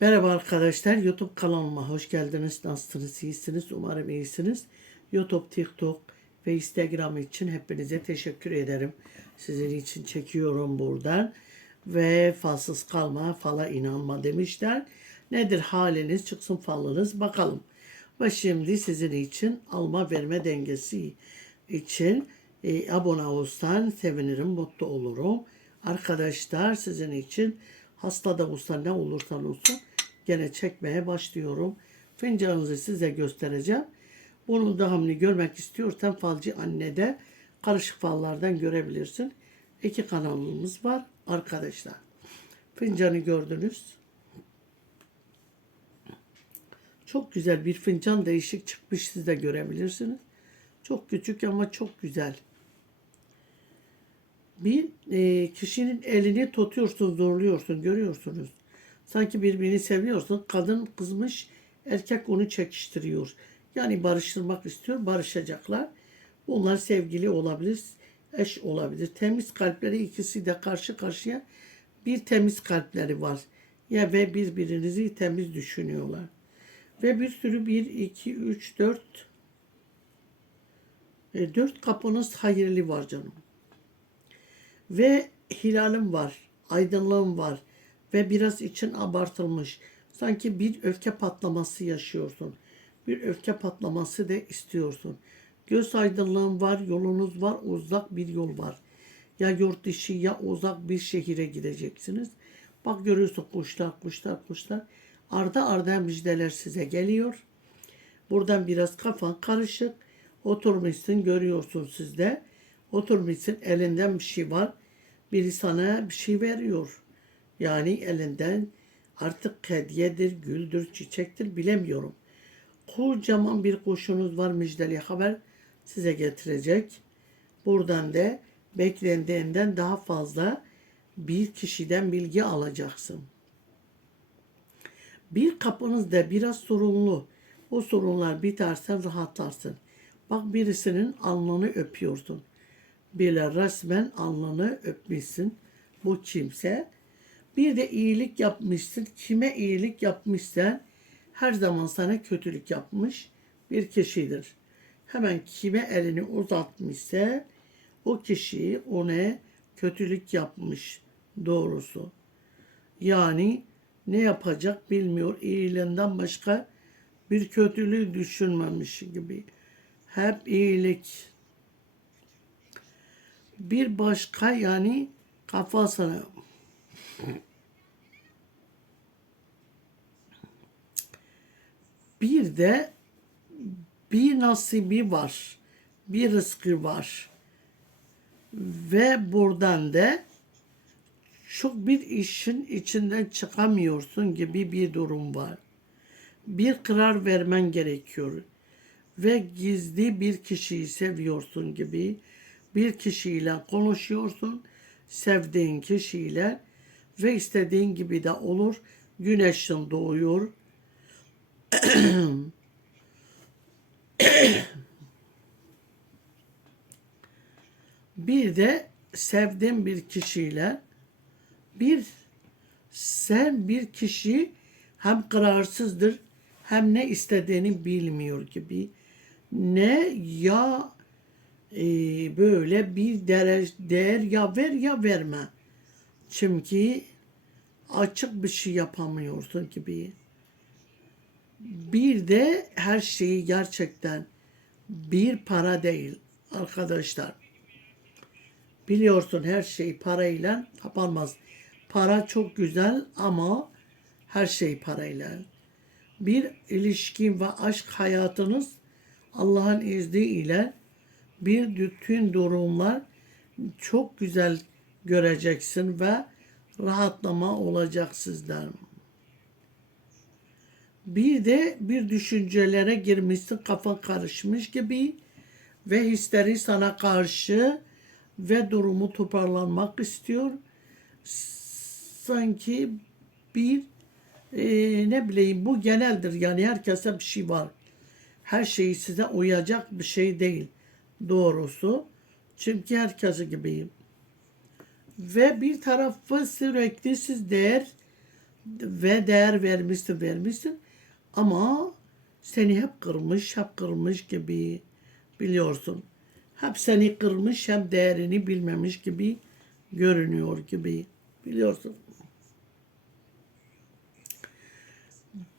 Merhaba arkadaşlar, YouTube kanalıma hoş geldiniz. Nasılsınız, iyisiniz? Umarım iyisiniz. YouTube, TikTok ve Instagram için hepinize teşekkür ederim. Sizin için çekiyorum buradan. Ve falsız kalma, fala inanma demişler. Nedir haliniz, çıksın falınız bakalım. Ve şimdi sizin için alma verme dengesi için e, abone olursan sevinirim, mutlu olurum. Arkadaşlar sizin için hasta da olsa ne olursan olsun gene çekmeye başlıyorum. Fincanınızı size göstereceğim. Bunu da hamle görmek istiyorsan falcı annede karışık fallardan görebilirsin. İki kanalımız var arkadaşlar. Fincanı gördünüz. Çok güzel bir fincan değişik çıkmış siz de görebilirsiniz. Çok küçük ama çok güzel. Bir e, kişinin elini tutuyorsun, zorluyorsun, görüyorsunuz. Sanki birbirini seviyorsun. Kadın kızmış, erkek onu çekiştiriyor. Yani barıştırmak istiyor, barışacaklar. Bunlar sevgili olabilir, eş olabilir. Temiz kalpleri ikisi de karşı karşıya bir temiz kalpleri var. Ya ve birbirinizi temiz düşünüyorlar. Ve bir sürü bir, iki, üç, dört e, dört kapınız hayırlı var canım. Ve hilalim var, aydınlığım var ve biraz için abartılmış. Sanki bir öfke patlaması yaşıyorsun. Bir öfke patlaması da istiyorsun. Göz aydınlığın var, yolunuz var, uzak bir yol var. Ya yurt dışı ya uzak bir şehire gideceksiniz. Bak görüyorsun kuşlar, kuşlar, kuşlar. Arda arda müjdeler size geliyor. Buradan biraz kafan karışık. Oturmuşsun görüyorsun sizde. Oturmuşsun elinden bir şey var. Biri sana bir şey veriyor. Yani elinden artık hediyedir, güldür, çiçektir bilemiyorum. Kocaman bir kuşunuz var müjdeli haber size getirecek. Buradan da beklendiğinden daha fazla bir kişiden bilgi alacaksın. Bir kapınızda biraz sorunlu. O sorunlar biterse rahatlarsın. Bak birisinin alnını öpüyorsun. Bile resmen alnını öpmüşsün. Bu kimse. Bir de iyilik yapmışsın. Kime iyilik yapmışsan her zaman sana kötülük yapmış bir kişidir. Hemen kime elini uzatmışsa o kişi ona kötülük yapmış doğrusu. Yani ne yapacak bilmiyor. İyiliğinden başka bir kötülüğü düşünmemiş gibi. Hep iyilik. Bir başka yani kafasına bir de bir nasibi var. Bir rızkı var. Ve buradan da çok bir işin içinden çıkamıyorsun gibi bir durum var. Bir karar vermen gerekiyor. Ve gizli bir kişiyi seviyorsun gibi bir kişiyle konuşuyorsun. Sevdiğin kişiyle ve istediğin gibi de olur. Güneşin doğuyor. bir de sevdiğin bir kişiyle bir sen bir kişi hem kararsızdır hem ne istediğini bilmiyor gibi ne ya e, böyle bir değer, değer ya ver ya verme çünkü açık bir şey yapamıyorsun gibi. Bir de her şeyi gerçekten bir para değil arkadaşlar. Biliyorsun her şey parayla kapanmaz. Para çok güzel ama her şey parayla. Bir ilişki ve aşk hayatınız Allah'ın izniyle bir bütün durumlar çok güzel göreceksin ve rahatlama olacak sizden. Bir de bir düşüncelere girmişsin kafa karışmış gibi ve hisleri sana karşı ve durumu toparlanmak istiyor sanki bir e, ne bileyim bu geneldir yani herkese bir şey var. Her şeyi size uyacak bir şey değil doğrusu. Çünkü herkesi gibiyim. Ve bir tarafı sürekli siz değer ve değer vermişsin vermişsin ama seni hep kırmış hep kırmış gibi biliyorsun. Hep seni kırmış hem değerini bilmemiş gibi görünüyor gibi biliyorsun.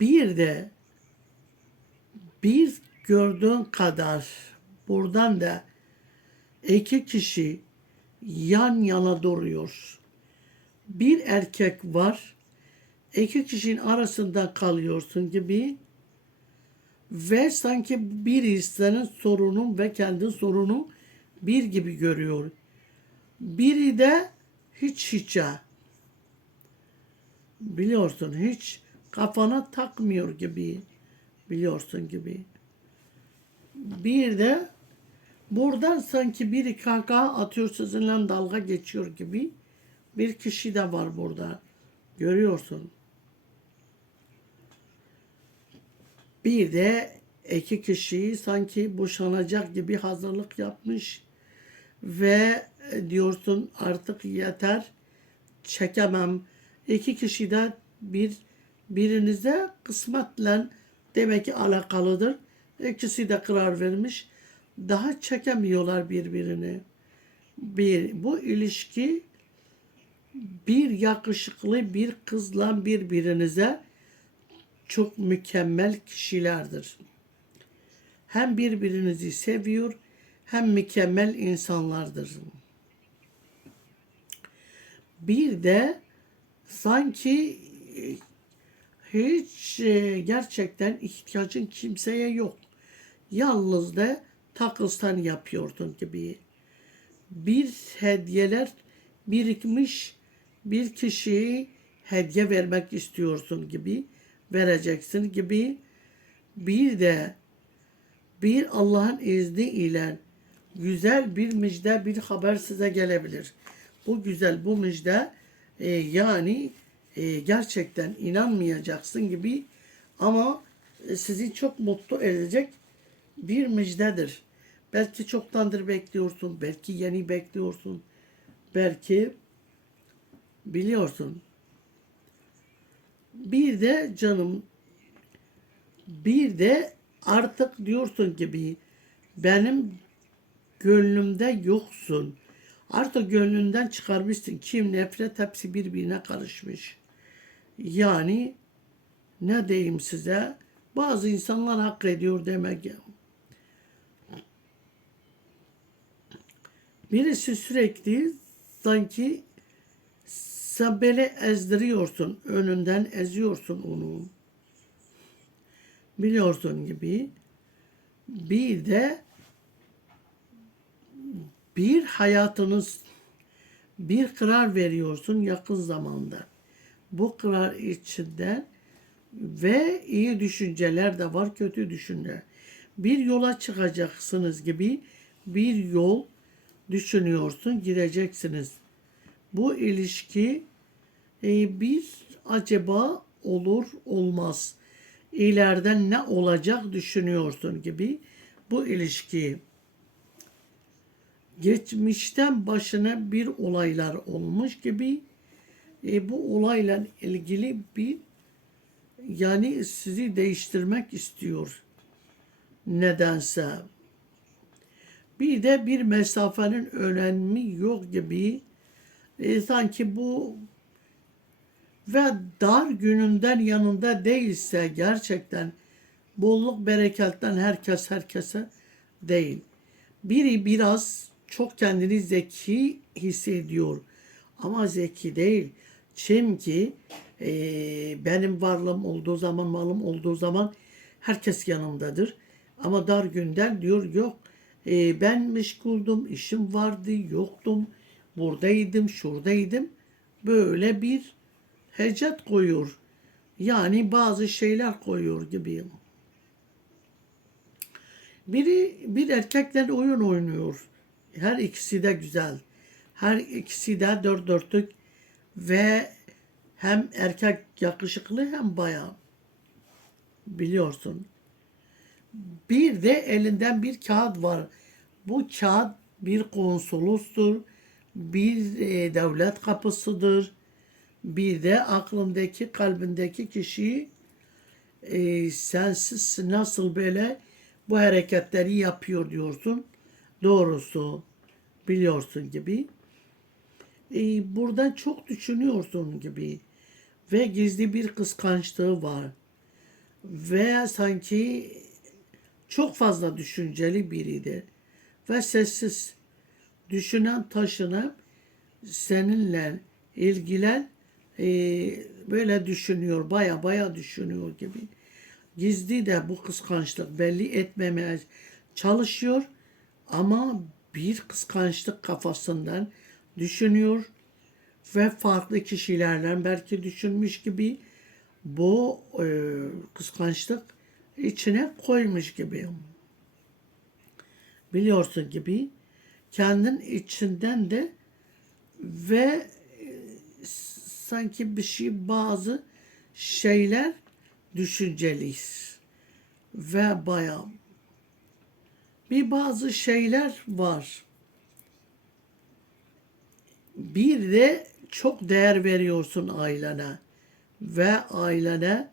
Bir de bir gördüğün kadar buradan da iki kişi yan yana duruyor. Bir erkek var. iki kişinin arasında kalıyorsun gibi ve sanki biri senin sorunun ve kendi sorunun bir gibi görüyor. Biri de hiç hiçe. Biliyorsun hiç kafana takmıyor gibi. Biliyorsun gibi. Bir de buradan sanki biri kaka atıyor sizinle dalga geçiyor gibi bir kişi de var burada. Görüyorsun. Bir de iki kişi sanki boşanacak gibi hazırlık yapmış ve diyorsun artık yeter çekemem. İki kişi de bir birinize kısmetle demek ki alakalıdır. İkisi de karar vermiş. Daha çekemiyorlar birbirini. Bir, bu ilişki bir yakışıklı bir kızla birbirinize çok mükemmel kişilerdir. Hem birbirinizi seviyor hem mükemmel insanlardır. Bir de sanki e, hiç e, gerçekten ihtiyacın kimseye yok. Yalnız da takılsan yapıyordun gibi. Bir hediyeler birikmiş bir kişiye hediye vermek istiyorsun gibi vereceksin gibi bir de bir Allah'ın izni ile güzel bir müjde bir haber size gelebilir. Bu güzel bu müjde e, yani e, gerçekten inanmayacaksın gibi ama e, sizi çok mutlu edecek bir müjdedir. Belki çoktandır bekliyorsun, belki yeni bekliyorsun, belki biliyorsun. Bir de canım bir de artık diyorsun gibi benim gönlümde yoksun. Artık gönlünden çıkarmışsın. Kim nefret hepsi birbirine karışmış. Yani ne diyeyim size? Bazı insanlar hak ediyor demek. Birisi sürekli sanki sen böyle ezdiriyorsun. Önünden eziyorsun onu. Biliyorsun gibi. Bir de bir hayatınız bir karar veriyorsun yakın zamanda. Bu karar içinden ve iyi düşünceler de var, kötü düşünceler. Bir yola çıkacaksınız gibi bir yol düşünüyorsun, gireceksiniz. Bu ilişki e, bir acaba olur olmaz. İleriden ne olacak düşünüyorsun gibi bu ilişki geçmişten başına bir olaylar olmuş gibi e, bu olayla ilgili bir yani sizi değiştirmek istiyor nedense. Bir de bir mesafenin önemi yok gibi e, sanki bu ve dar gününden yanında değilse gerçekten bolluk bereketten herkes herkese değil. Biri biraz çok kendini zeki hissediyor ama zeki değil. Çünkü e, benim varlığım olduğu zaman, malım olduğu zaman herkes yanımdadır. Ama dar günden diyor yok e, ben meşguldum, işim vardı, yoktum, buradaydım, şuradaydım. Böyle bir hecat koyuyor. Yani bazı şeyler koyuyor gibi. Biri bir erkekle oyun oynuyor. Her ikisi de güzel. Her ikisi de dört dörtlük ve hem erkek yakışıklı hem bayağı. Biliyorsun. Bir de elinden bir kağıt var. Bu kağıt bir konsolostur, bir e, devlet kapısıdır. Bir de aklındaki, kalbindeki kişiyi e, sensiz nasıl böyle bu hareketleri yapıyor diyorsun. Doğrusu biliyorsun gibi. E, buradan çok düşünüyorsun gibi. Ve gizli bir kıskançlığı var. Ve sanki çok fazla düşünceli biriydi. Ve sessiz. Düşünen taşınan seninle ilgilen e, böyle düşünüyor. Baya baya düşünüyor gibi. Gizli de bu kıskançlık belli etmemeye çalışıyor. Ama bir kıskançlık kafasından düşünüyor ve farklı kişilerle belki düşünmüş gibi bu e, kıskançlık içine koymuş gibi. Biliyorsun gibi kendin içinden de ve e, sanki bir şey bazı şeyler düşünceliyiz ve bayağı bir bazı şeyler var. Bir de çok değer veriyorsun ailene ve ailene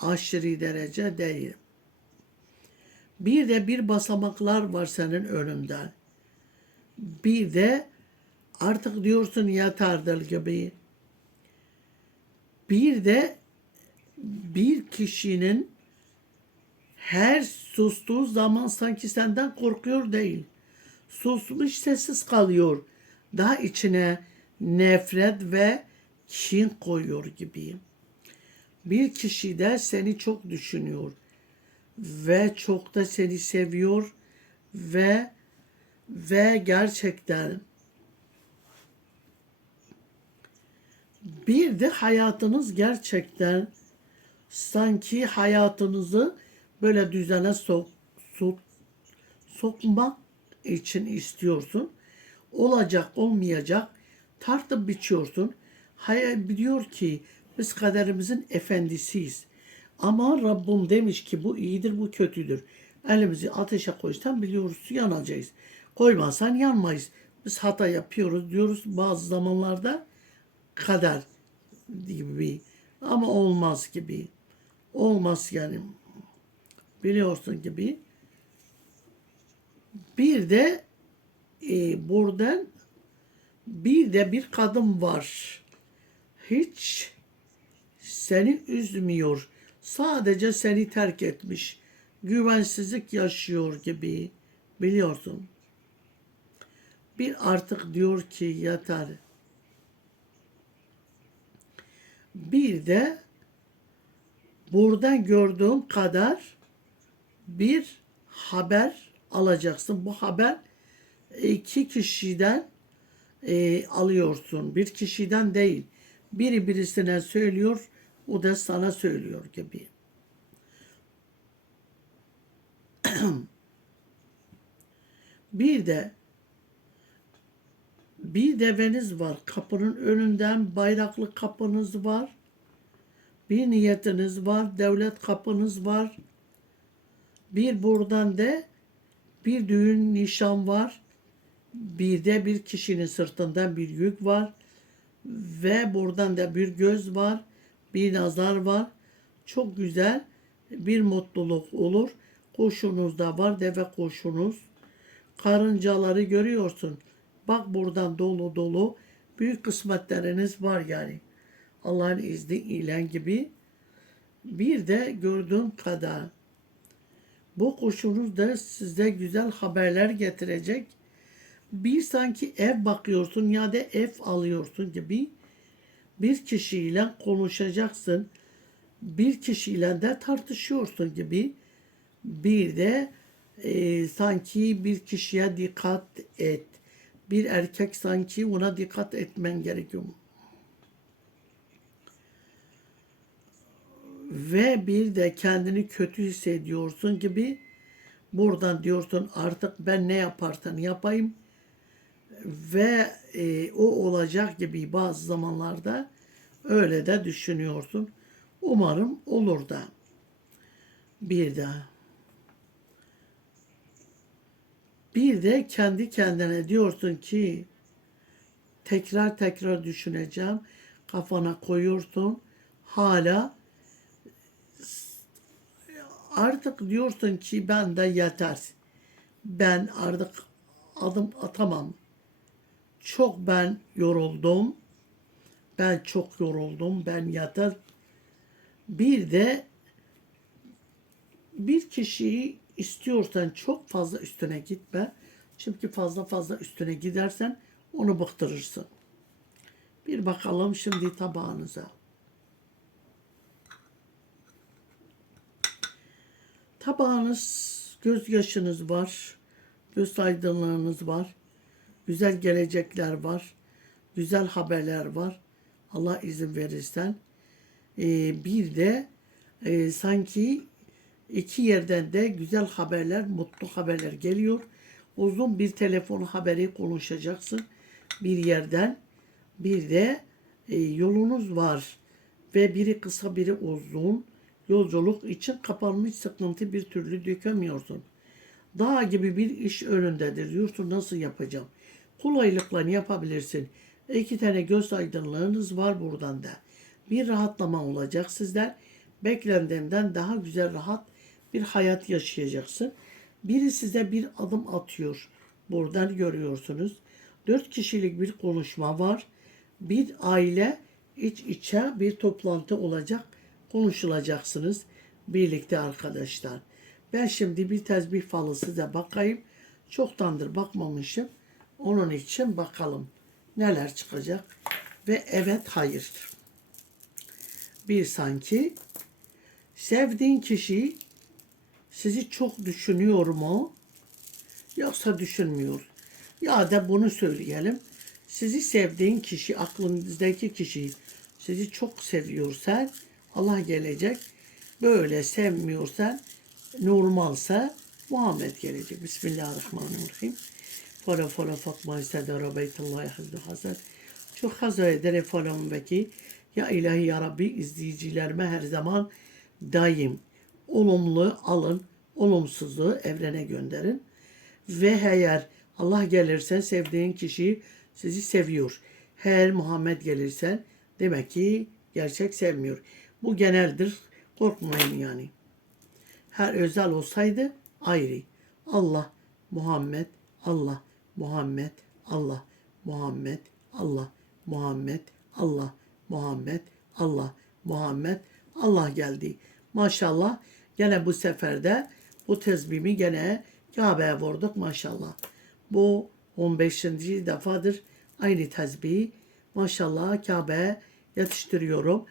aşırı derece değil. Bir de bir basamaklar var senin önünden. Bir de artık diyorsun yeterdir gibi. Bir de bir kişinin her sustuğu zaman sanki senden korkuyor değil. Susmuş sessiz kalıyor. Daha içine nefret ve kin koyuyor gibi. Bir kişi de seni çok düşünüyor ve çok da seni seviyor ve ve gerçekten bir de hayatınız gerçekten sanki hayatınızı böyle düzene sok, sok, sokmak için istiyorsun. Olacak olmayacak tartıp biçiyorsun. Hayal biliyor ki biz kaderimizin efendisiyiz. Ama Rabbim demiş ki bu iyidir bu kötüdür. Elimizi ateşe koysan biliyoruz yanacağız. Koymazsan yanmayız. Biz hata yapıyoruz diyoruz bazı zamanlarda kader gibi ama olmaz gibi. Olmaz yani biliyorsun gibi. Bir de e, buradan bir de bir kadın var. Hiç seni üzmüyor. Sadece seni terk etmiş. Güvensizlik yaşıyor gibi. Biliyorsun. Bir artık diyor ki yeter. Bir de buradan gördüğüm kadar bir haber alacaksın. Bu haber iki kişiden e, alıyorsun. Bir kişiden değil. Biri birisine söylüyor, o da sana söylüyor gibi. bir de bir deveniz var. Kapının önünden bayraklı kapınız var. Bir niyetiniz var. Devlet kapınız var. Bir buradan da bir düğün nişan var. Bir de bir kişinin sırtında bir yük var. Ve buradan da bir göz var. Bir nazar var. Çok güzel bir mutluluk olur. Kuşunuz da var. Deve kuşunuz. Karıncaları görüyorsun. Bak buradan dolu dolu. Büyük kısmetleriniz var yani. Allah'ın izniyle gibi. Bir de gördüğüm kadar bu kuşunuz da size güzel haberler getirecek. Bir sanki ev bakıyorsun ya da ev alıyorsun gibi bir kişiyle konuşacaksın. Bir kişiyle de tartışıyorsun gibi. Bir de e, sanki bir kişiye dikkat et. Bir erkek sanki ona dikkat etmen gerekiyor. ve bir de kendini kötü hissediyorsun gibi buradan diyorsun artık ben ne yaparsan yapayım ve e, o olacak gibi bazı zamanlarda öyle de düşünüyorsun. Umarım olur da bir daha. Bir de kendi kendine diyorsun ki tekrar tekrar düşüneceğim. kafana koyuyorsun. Hala artık diyorsun ki ben de yeter. Ben artık adım atamam. Çok ben yoruldum. Ben çok yoruldum. Ben yeter. Bir de bir kişiyi istiyorsan çok fazla üstüne gitme. Çünkü fazla fazla üstüne gidersen onu bıktırırsın. Bir bakalım şimdi tabağınıza. Tabağınız, gözyaşınız var. Göz aydınlığınız var. Güzel gelecekler var. Güzel haberler var. Allah izin verirsen. Ee, bir de e, sanki iki yerden de güzel haberler, mutlu haberler geliyor. Uzun bir telefon haberi konuşacaksın bir yerden. Bir de e, yolunuz var ve biri kısa biri uzun. Yolculuk için kapanmış sıkıntı bir türlü dökemiyorsun. Dağ gibi bir iş önündedir. Diyorsun nasıl yapacağım? Kolaylıkla yapabilirsin. İki tane göz aydınlığınız var buradan da. Bir rahatlama olacak sizler. Beklendiğinden daha güzel rahat bir hayat yaşayacaksın. Biri size bir adım atıyor. Buradan görüyorsunuz. Dört kişilik bir konuşma var. Bir aile iç içe bir toplantı olacak. Konuşulacaksınız birlikte arkadaşlar. Ben şimdi bir tezbih falı size bakayım. Çoktandır bakmamışım. Onun için bakalım neler çıkacak. Ve evet hayır. Bir sanki sevdiğin kişi sizi çok düşünüyor mu? Yoksa düşünmüyor. Ya da bunu söyleyelim. Sizi sevdiğin kişi, aklınızdaki kişi sizi çok seviyorsa Allah gelecek. Böyle sevmiyorsan normalse Muhammed gelecek. Bismillahirrahmanirrahim. Fala fala Fatma istedara beytullahi hazdı hazır. Çok hazır ederim falamındaki ya ilahi ya Rabbi izleyicilerime her zaman daim olumlu alın, olumsuzluğu evrene gönderin. Ve eğer Allah gelirse sevdiğin kişi sizi seviyor. Her Muhammed gelirsen demek ki gerçek sevmiyor. Bu geneldir. Korkmayın yani. Her özel olsaydı ayrı. Allah, Muhammed, Allah, Muhammed, Allah, Muhammed, Allah, Muhammed, Allah, Muhammed, Allah, Muhammed, Allah geldi. Maşallah gene bu seferde bu tezbimi gene Kabe'ye vurduk maşallah. Bu 15. defadır aynı tezbihi maşallah Kabe'ye yetiştiriyorum.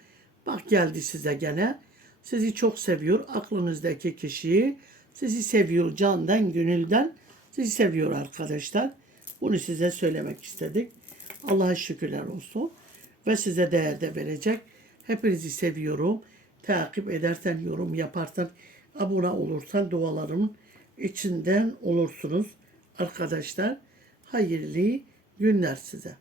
Bak geldi size gene. Sizi çok seviyor. Aklınızdaki kişiyi sizi seviyor candan, gönülden. Sizi seviyor arkadaşlar. Bunu size söylemek istedik. Allah'a şükürler olsun. Ve size değer de verecek. Hepinizi seviyorum. Takip edersen, yorum yaparsan, abone olursan dualarımın içinden olursunuz. Arkadaşlar hayırlı günler size.